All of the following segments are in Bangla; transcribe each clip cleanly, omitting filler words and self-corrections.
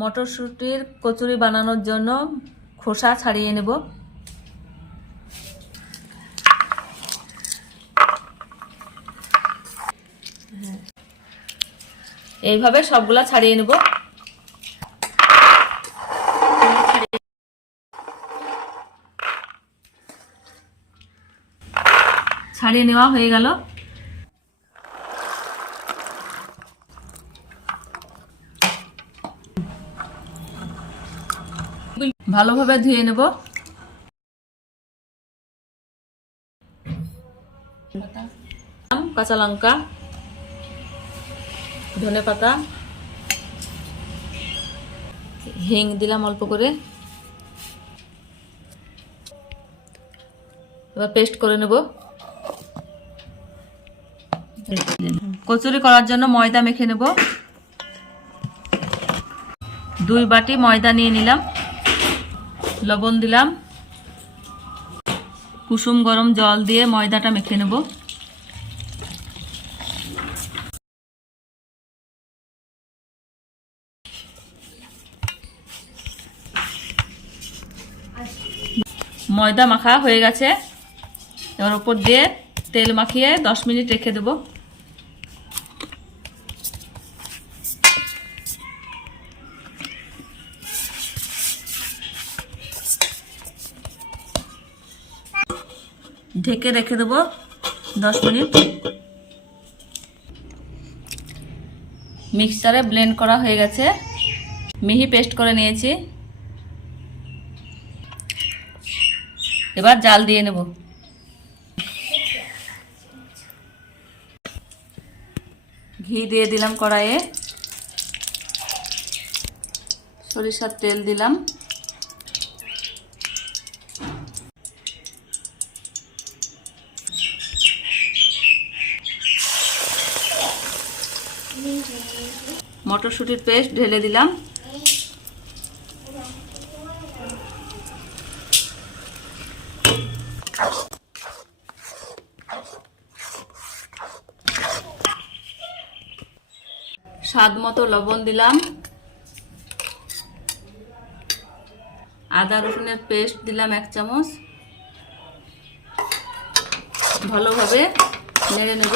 মটরশুঁটির কচুরি বানানোর জন্য খোসা ছাড়িয়ে নেব। এইভাবে সবগুলা ছাড়িয়ে নেব। ছাড়িয়ে নেওয়া হয়ে গেল। ভালোভাবে ধুয়ে নেব। কাঁচা লঙ্কা, ধনেপাতা, হিং দিলাম অল্প করে। এবার পেস্ট করে নেব। কচুরি করার জন্য ময়দা মেখে নেব। 2 বাটি ময়দা নিয়ে নিলাম। লবণ দিলাম। কুসুম গরম জল দিয়ে ময়দাটা মেখে নেব। ময়দা মাখা হয়ে গেছে। এবার উপর দিয়ে তেল মাখিয়ে 10 মিনিট রেখে দেব। ঢেকে রেখে দেব 10 মিনিট। মিক্সচারে ব্লেন্ড করা হয়ে গেছে, মিহি পেস্ট করে নিয়েছি। এবার জাল দিয়ে নেব। ঘি দিয়ে দিলাম কড়াইয়ে। সরিষার তেল দিলাম। মটরশুঁটির পেস্ট ঢেলে দিলাম। স্বাদ মতো লবণ দিলাম। আদা রসুনের পেস্ট দিলাম 1 চামচ। ভালোভাবে নেড়ে নেব।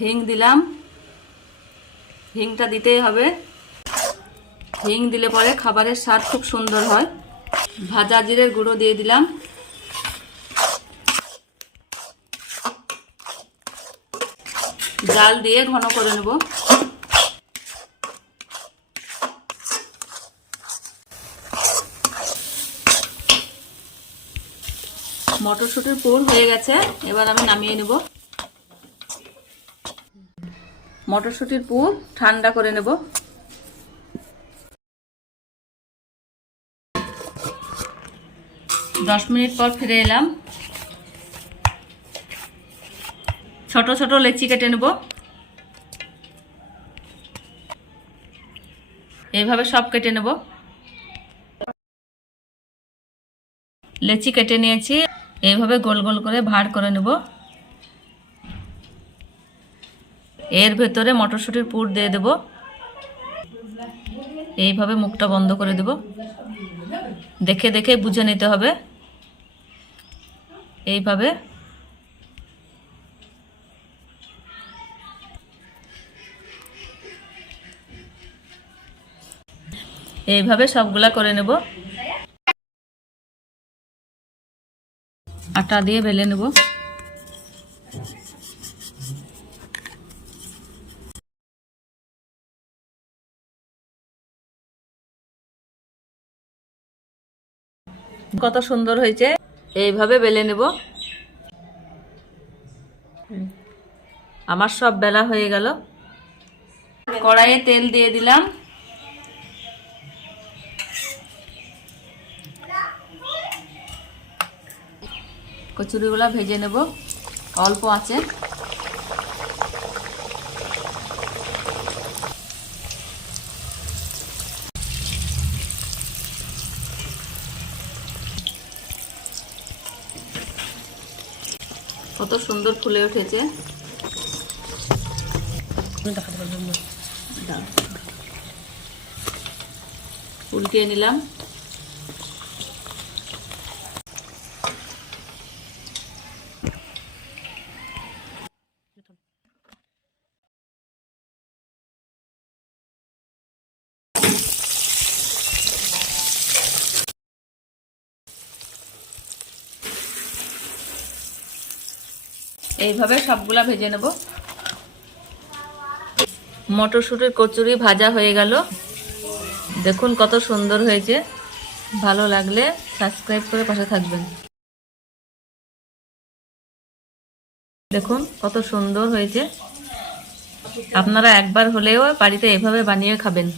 হিং দিলাম। হিংটা দিতেই হবে। হিং দিলে পরে খাবারের স্বাদ খুব সুন্দর হয়। ভাজা জিরের গুঁড়ো দিয়ে দিলাম। জাল দিয়ে ঘন করে নেব। মটরশুঁটির পুর হয়ে গেছে। এবার আমি নামিয়ে নেব। মটরশুঁটির পুর ঠান্ডা করে নেব। দশ মিনিট পর ফিরে এলাম। ছোট ছোট লেচি কেটে নেব। এইভাবে সব কেটে নেব। লেচি কেটে নিয়েছি। এইভাবে গোল গোল করে ভাঁড় করে নেব। এর ভেতরে মটরশুঁটির পুর দিয়ে দেব। এইভাবে মুখটা বন্ধ করে দেব। দেখে দেখে বুঝে নিতে হবে। এইভাবে সবগুলা করে নেব। আটা দিয়ে বেলে নেব। কত সুন্দর হয়েছে। এইভাবে বেলে নেব। আমার সব বেলা হয়ে গেল। কড়াইয়ে তেল দিয়ে দিলাম। কচুরিগুলা ভেজে নেব অল্প আঁচে। কত সুন্দর ফুলে উঠেছে। দেখাতে পারলাম না। দাও। উল্টিয়ে নিলাম। এইভাবে সবগুলা ভেজে নেব। মটরশুঁটির কচুরি ভাজা হয়ে গেল। দেখুন কত সুন্দর হয়েছে। ভালো লাগলে সাবস্ক্রাইব করে পাশে থাকবেন। দেখুন কত সুন্দর হয়েছে। আপনারা একবার হলেও বাড়িতে এভাবে বানিয়ে খাবেন।